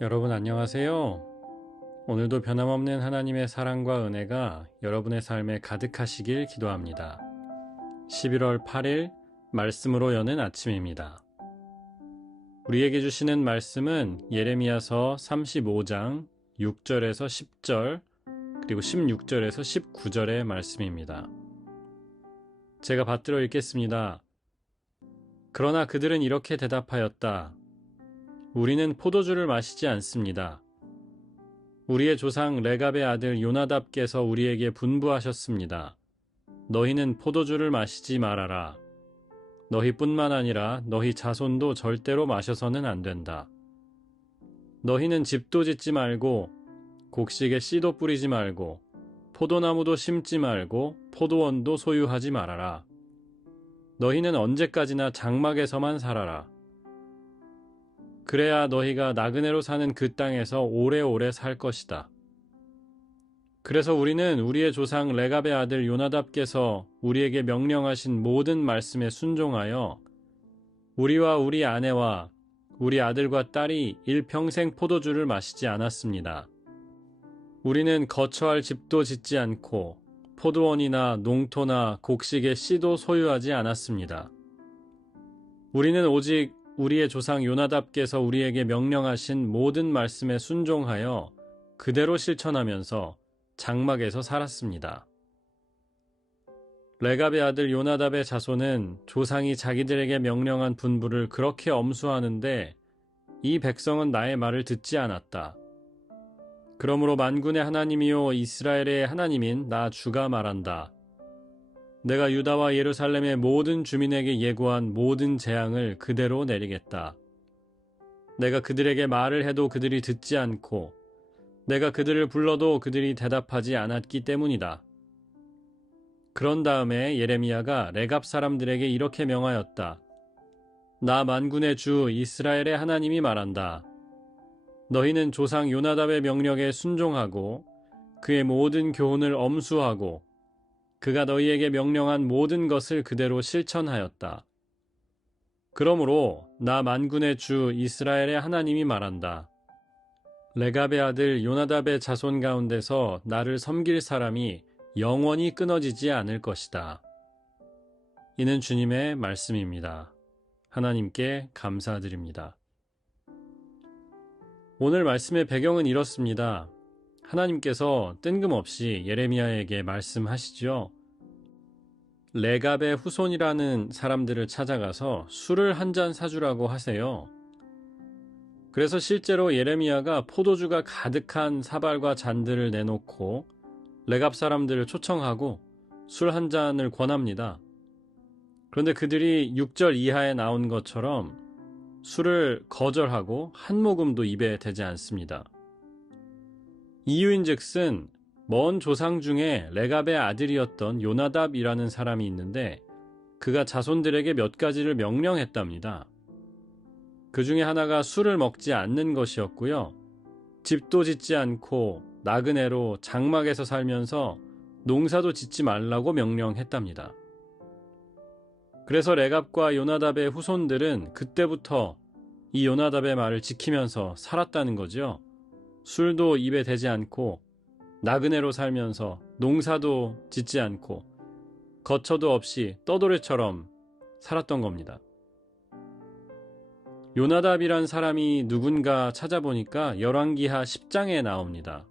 여러분 안녕하세요. 오늘도 변함없는 하나님의 사랑과 은혜가 여러분의 삶에 가득하시길 기도합니다. 11월 8일 말씀으로 여는 아침입니다. 우리에게 주시는 말씀은 예레미야서 35장 6절에서 10절 그리고 16절에서 19절의 말씀입니다. 제가 받들어 읽겠습니다. 그러나 그들은 이렇게 대답하였다. 우리는 포도주를 마시지 않습니다. 우리의 조상 레갑의 아들 요나답께서 우리에게 분부하셨습니다. 너희는 포도주를 마시지 말아라. 너희뿐만 아니라 너희 자손도 절대로 마셔서는 안 된다. 너희는 집도 짓지 말고 곡식에 씨도 뿌리지 말고 포도나무도 심지 말고 포도원도 소유하지 말아라. 너희는 언제까지나 장막에서만 살아라. 그래야 너희가 나그네로 사는 그 땅에서 오래오래 살 것이다. 그래서 우리는 우리의 조상 레갑의 아들 요나답께서 우리에게 명령하신 모든 말씀에 순종하여 우리와 우리 아내와 우리 아들과 딸이 일평생 포도주를 마시지 않았습니다. 우리는 거처할 집도 짓지 않고 포도원이나 농토나 곡식의 씨도 소유하지 않았습니다. 우리는 오직 우리의 조상 요나답께서 우리에게 명령하신 모든 말씀에 순종하여 그대로 실천하면서 장막에서 살았습니다. 레갑의 아들 요나답의 자손은 조상이 자기들에게 명령한 분부를 그렇게 엄수하는데 이 백성은 나의 말을 듣지 않았다. 그러므로 만군의 하나님이요 이스라엘의 하나님인 나 주가 말한다. 내가 유다와 예루살렘의 모든 주민에게 예고한 모든 재앙을 그대로 내리겠다. 내가 그들에게 말을 해도 그들이 듣지 않고 내가 그들을 불러도 그들이 대답하지 않았기 때문이다. 그런 다음에 예레미야가 레갑 사람들에게 이렇게 명하였다. 나 만군의 주 이스라엘의 하나님이 말한다. 너희는 조상 요나답의 명령에 순종하고 그의 모든 교훈을 엄수하고 그가 너희에게 명령한 모든 것을 그대로 실천하였다. 그러므로 나 만군의 주 이스라엘의 하나님이 말한다. 레갑의 아들 요나답의 자손 가운데서 나를 섬길 사람이 영원히 끊어지지 않을 것이다. 이는 주님의 말씀입니다. 하나님께 감사드립니다. 오늘 말씀의 배경은 이렇습니다. 하나님께서 뜬금없이 예레미야에게 말씀하시죠. 레갑의 후손이라는 사람들을 찾아가서 술을 한 잔 사주라고 하세요. 그래서 실제로 예레미야가 포도주가 가득한 사발과 잔들을 내놓고 레갑 사람들을 초청하고 술 한 잔을 권합니다. 그런데 그들이 6절 이하에 나온 것처럼 술을 거절하고 한 모금도 입에 대지 않습니다. 이유인즉슨 먼 조상 중에 레갑의 아들이었던 요나답이라는 사람이 있는데 그가 자손들에게 몇 가지를 명령했답니다. 그 중에 하나가 술을 먹지 않는 것이었고요. 집도 짓지 않고 나그네로 장막에서 살면서 농사도 짓지 말라고 명령했답니다. 그래서 레갑과 요나답의 후손들은 그때부터 이 요나답의 말을 지키면서 살았다는 거죠. 술도 입에 대지 않고 나그네로 살면서 농사도 짓지 않고 거처도 없이 떠돌이처럼 살았던 겁니다. 요나답이란 사람이 누군가 찾아보니까 열왕기하 10장에 나옵니다.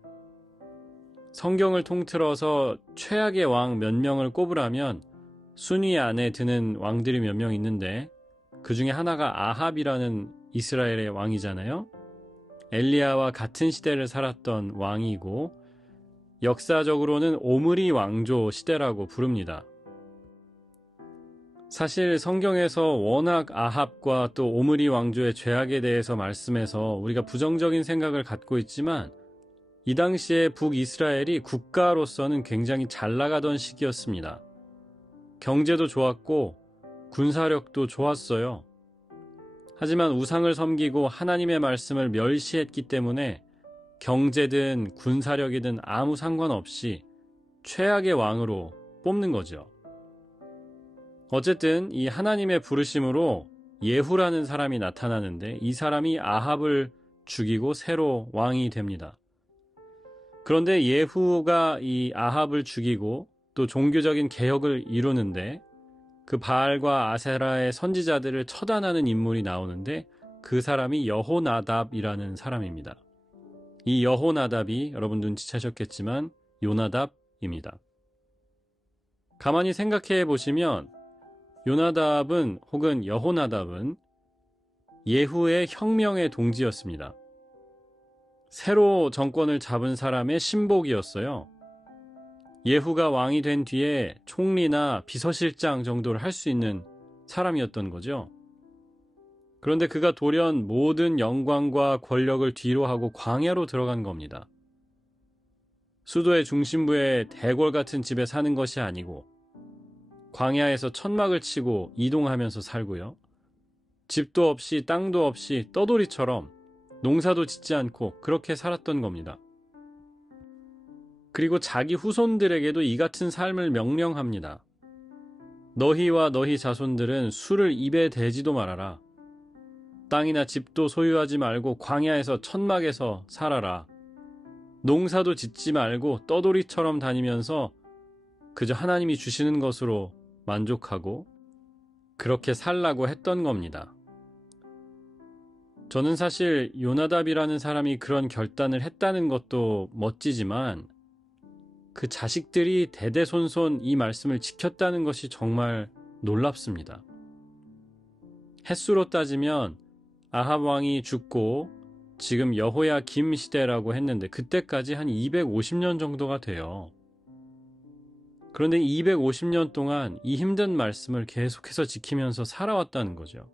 성경을 통틀어서 최악의 왕 몇 명을 꼽으라면 순위 안에 드는 왕들이 몇 명 있는데 그 중에 하나가 아합이라는 이스라엘의 왕이잖아요. 엘리야와 같은 시대를 살았던 왕이고 역사적으로는 오므리 왕조 시대라고 부릅니다. 사실 성경에서 워낙 아합과 또 오므리 왕조의 죄악에 대해서 말씀해서 우리가 부정적인 생각을 갖고 있지만 이 당시에 북이스라엘이 국가로서는 굉장히 잘 나가던 시기였습니다. 경제도 좋았고 군사력도 좋았어요. 하지만 우상을 섬기고 하나님의 말씀을 멸시했기 때문에 경제든 군사력이든 아무 상관없이 최악의 왕으로 뽑는 거죠. 어쨌든 이 하나님의 부르심으로 예후라는 사람이 나타나는데 이 사람이 아합을 죽이고 새로 왕이 됩니다. 그런데 예후가 이 아합을 죽이고 또 종교적인 개혁을 이루는데 그 바알과 아세라의 선지자들을 처단하는 인물이 나오는데 그 사람이 여호나답이라는 사람입니다. 이 여호나답이 여러분 눈치채셨겠지만 요나답입니다. 가만히 생각해 보시면 요나답은 혹은 여호나답은 예후의 혁명의 동지였습니다. 새로 정권을 잡은 사람의 신복이었어요. 예후가 왕이 된 뒤에 총리나 비서실장 정도를 할 수 있는 사람이었던 거죠. 그런데 그가 돌연 모든 영광과 권력을 뒤로하고 광야로 들어간 겁니다. 수도의 중심부에 대궐 같은 집에 사는 것이 아니고 광야에서 천막을 치고 이동하면서 살고요. 집도 없이 땅도 없이 떠돌이처럼 농사도 짓지 않고 그렇게 살았던 겁니다. 그리고 자기 후손들에게도 이 같은 삶을 명령합니다. 너희와 너희 자손들은 술을 입에 대지도 말아라. 땅이나 집도 소유하지 말고 광야에서 천막에서 살아라. 농사도 짓지 말고 떠돌이처럼 다니면서 그저 하나님이 주시는 것으로 만족하고 그렇게 살라고 했던 겁니다. 저는 사실 요나답이라는 사람이 그런 결단을 했다는 것도 멋지지만 그 자식들이 대대손손 이 말씀을 지켰다는 것이 정말 놀랍습니다. 횟수로 따지면 아합 왕이 죽고 지금 여호야김 시대라고 했는데 그때까지 한 250년 정도가 돼요. 그런데 250년 동안 이 힘든 말씀을 계속해서 지키면서 살아왔다는 거죠.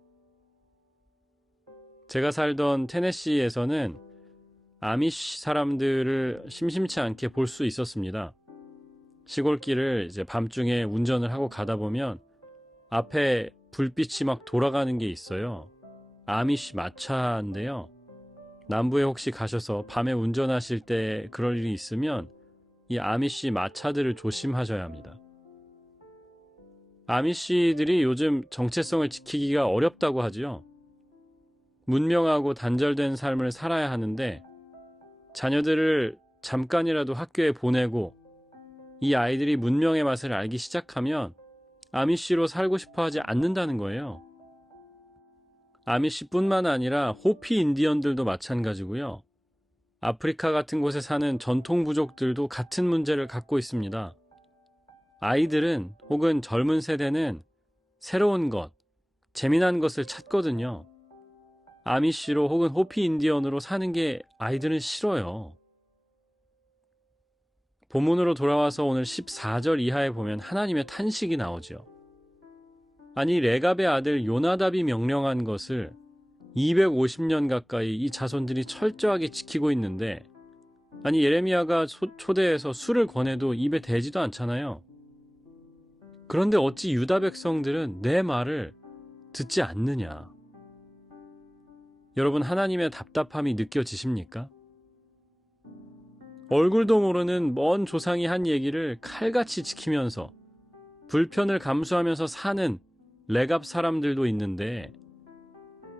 제가 살던 테네시에서는 아미쉬 사람들을 심심치 않게 볼 수 있었습니다. 시골길을 이제 밤중에 운전을 하고 가다 보면 앞에 불빛이 막 돌아가는 게 있어요. 아미쉬 마차인데요. 남부에 혹시 가셔서 밤에 운전하실 때 그럴 일이 있으면 이 아미쉬 마차들을 조심하셔야 합니다. 아미쉬들이 요즘 정체성을 지키기가 어렵다고 하죠. 문명하고 단절된 삶을 살아야 하는데 자녀들을 잠깐이라도 학교에 보내고 이 아이들이 문명의 맛을 알기 시작하면 아미쉬로 살고 싶어 하지 않는다는 거예요. 아미쉬뿐만 아니라 호피 인디언들도 마찬가지고요. 아프리카 같은 곳에 사는 전통 부족들도 같은 문제를 갖고 있습니다. 아이들은 혹은 젊은 세대는 새로운 것, 재미난 것을 찾거든요. 아미쉬로 혹은 호피 인디언으로 사는 게 아이들은 싫어요. 본문으로 돌아와서 오늘 14절 이하에 보면 하나님의 탄식이 나오죠. 아니 레갑의 아들 요나답이 명령한 것을 250년 가까이 이 자손들이 철저하게 지키고 있는데 아니 예레미야가 초대해서 술을 권해도 입에 대지도 않잖아요. 그런데 어찌 유다 백성들은 내 말을 듣지 않느냐. 여러분 하나님의 답답함이 느껴지십니까? 얼굴도 모르는 먼 조상이 한 얘기를 칼같이 지키면서 불편을 감수하면서 사는 레갑 사람들도 있는데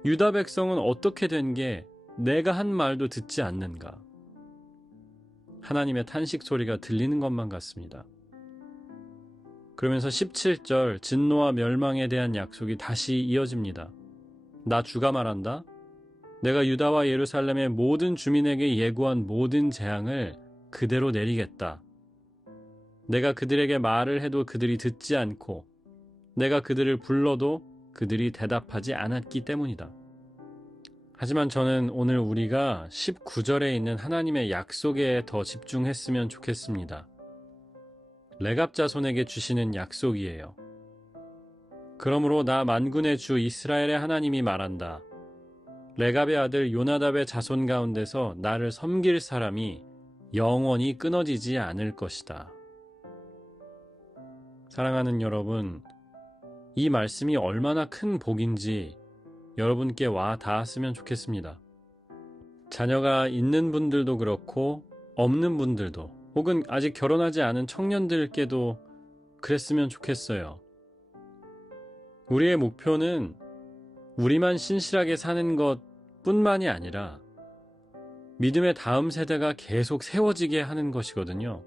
유다 백성은 어떻게 된 게 내가 한 말도 듣지 않는가? 하나님의 탄식 소리가 들리는 것만 같습니다. 그러면서 17절 진노와 멸망에 대한 약속이 다시 이어집니다. 나 주가 말한다. 내가 유다와 예루살렘의 모든 주민에게 예고한 모든 재앙을 그대로 내리겠다. 내가 그들에게 말을 해도 그들이 듣지 않고 내가 그들을 불러도 그들이 대답하지 않았기 때문이다. 하지만 저는 오늘 우리가 19절에 있는 하나님의 약속에 더 집중했으면 좋겠습니다. 레갑 자손에게 주시는 약속이에요. 그러므로 나 만군의 주 이스라엘의 하나님이 말한다. 레갑의 아들 요나답의 자손 가운데서 나를 섬길 사람이 영원히 끊어지지 않을 것이다. 사랑하는 여러분, 이 말씀이 얼마나 큰 복인지 여러분께 와 닿았으면 좋겠습니다. 자녀가 있는 분들도 그렇고 없는 분들도 혹은 아직 결혼하지 않은 청년들께도 그랬으면 좋겠어요. 우리의 목표는 우리만 신실하게 사는 것 뿐만이 아니라 믿음의 다음 세대가 계속 세워지게 하는 것이거든요.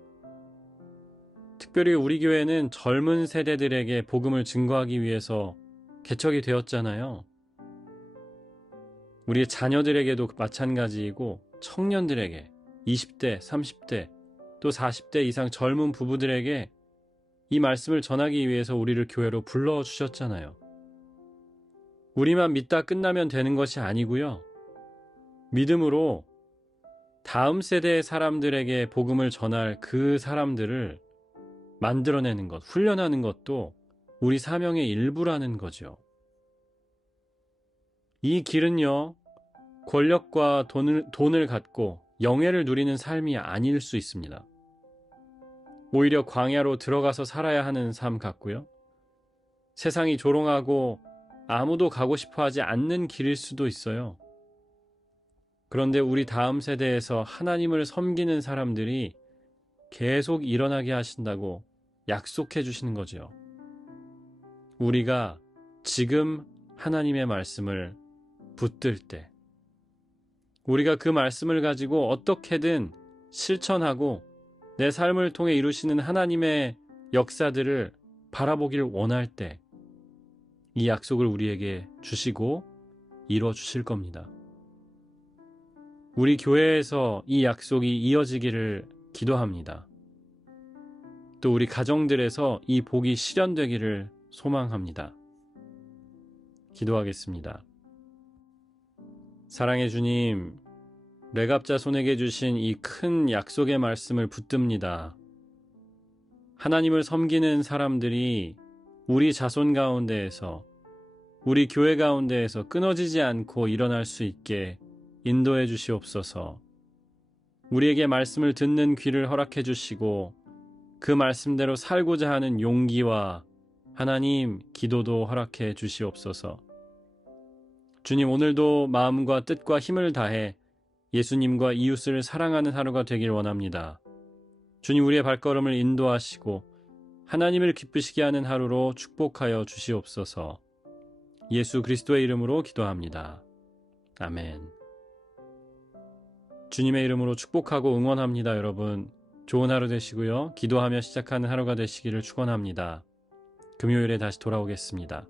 특별히 우리 교회는 젊은 세대들에게 복음을 증거하기 위해서 개척이 되었잖아요. 우리의 자녀들에게도 마찬가지이고 청년들에게 20대, 30대, 또 40대 이상 젊은 부부들에게 이 말씀을 전하기 위해서 우리를 교회로 불러주셨잖아요. 우리만 믿다 끝나면 되는 것이 아니고요. 믿음으로 다음 세대의 사람들에게 복음을 전할 그 사람들을 만들어내는 것, 훈련하는 것도 우리 사명의 일부라는 거죠. 이 길은요, 권력과 돈을 갖고 영예를 누리는 삶이 아닐 수 있습니다. 오히려 광야로 들어가서 살아야 하는 삶 같고요. 세상이 조롱하고 아무도 가고 싶어 하지 않는 길일 수도 있어요. 그런데 우리 다음 세대에서 하나님을 섬기는 사람들이 계속 일어나게 하신다고 약속해 주시는 거죠. 우리가 지금 하나님의 말씀을 붙들 때, 우리가 그 말씀을 가지고 어떻게든 실천하고 내 삶을 통해 이루시는 하나님의 역사들을 바라보길 원할 때, 이 약속을 우리에게 주시고 이뤄 주실 겁니다. 우리 교회에서 이 약속이 이어지기를 기도합니다. 또 우리 가정들에서 이 복이 실현되기를 소망합니다. 기도하겠습니다. 사랑의 주님, 레갑자손에게 주신 이 큰 약속의 말씀을 붙듭니다. 하나님을 섬기는 사람들이 우리 자손 가운데에서, 우리 교회 가운데에서 끊어지지 않고 일어날 수 있게 인도해 주시옵소서. 우리에게 말씀을 듣는 귀를 허락해 주시고 그 말씀대로 살고자 하는 용기와 하나님 기도도 허락해 주시옵소서. 주님, 오늘도 마음과 뜻과 힘을 다해 예수님과 이웃을 사랑하는 하루가 되길 원합니다. 주님, 우리의 발걸음을 인도하시고 하나님을 기쁘시게 하는 하루로 축복하여 주시옵소서. 예수 그리스도의 이름으로 기도합니다. 아멘. 주님의 이름으로 축복하고 응원합니다. 여러분, 좋은 하루 되시고요. 기도하며 시작하는 하루가 되시기를 축원합니다. 금요일에 다시 돌아오겠습니다.